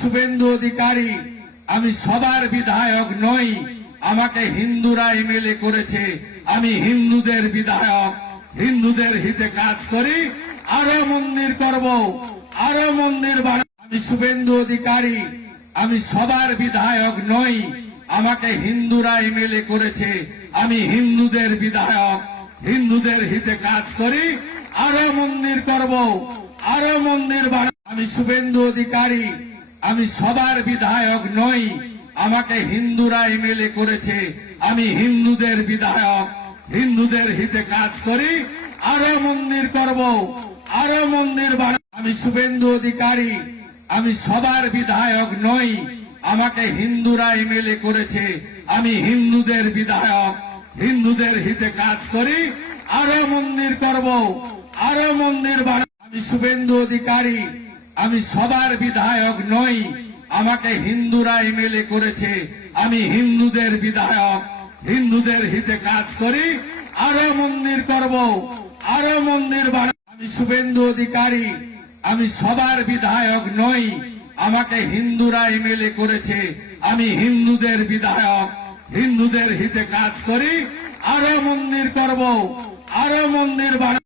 শুভেন্দু অধিকারী, আমি সবার বিধায়ক নই। আমাকে হিন্দুরা এমএলএ করেছে। আমি হিন্দুদের বিধায়ক, হিন্দুদের হিতে কাজ করি। আরো মন্দির করব, আরো মন্দির বানাবো। আমি শুভেন্দু অধিকারী, আমি সবার বিধায়ক নই। আমাকে হিন্দুরা এমএলএ করেছে। আমি হিন্দুদের বিধায়ক, হিন্দুদের হিতে কাজ করি। আরো মন্দির করব, আরো মন্দির বানাবো। আমি শুভেন্দু অধিকারী, আমি সবার বিধায়ক নই। আমাকে হিন্দুরা এমএলএ করেছে। আমি হিন্দুদের বিধায়ক, হিন্দুদের হিতে কাজ করি। আরো মন্দির করব, আরো মন্দির বানাবো। আমি শুভেন্দু অধিকারী, আমি সবার বিধায়ক নই। আমাকে হিন্দুরা এমএলএ করেছে। আমি হিন্দুদের বিধায়ক, হিন্দুদের হিতে কাজ করি। আরো মন্দির করব, আরো মন্দির বানাবো। আমি শুভেন্দু অধিকারী, আমি সবার বিধায়ক নই। আমাকে হিন্দুরা এমএলএ করেছে। আমি হিন্দুদের বিধায়ক, হিন্দুদের হিতে কাজ করি। আরো মন্দির করব, আরো মন্দির বানাবো। আমি শুভেন্দু অধিকারী, আমি সবার বিধায়ক নই। আমাকে হিন্দুরা এমএলএ করেছে। আমি হিন্দুদের বিধায়ক, হিন্দুদের হিতে কাজ করি। আরো মন্দির করব, আরো মন্দির বানাবো।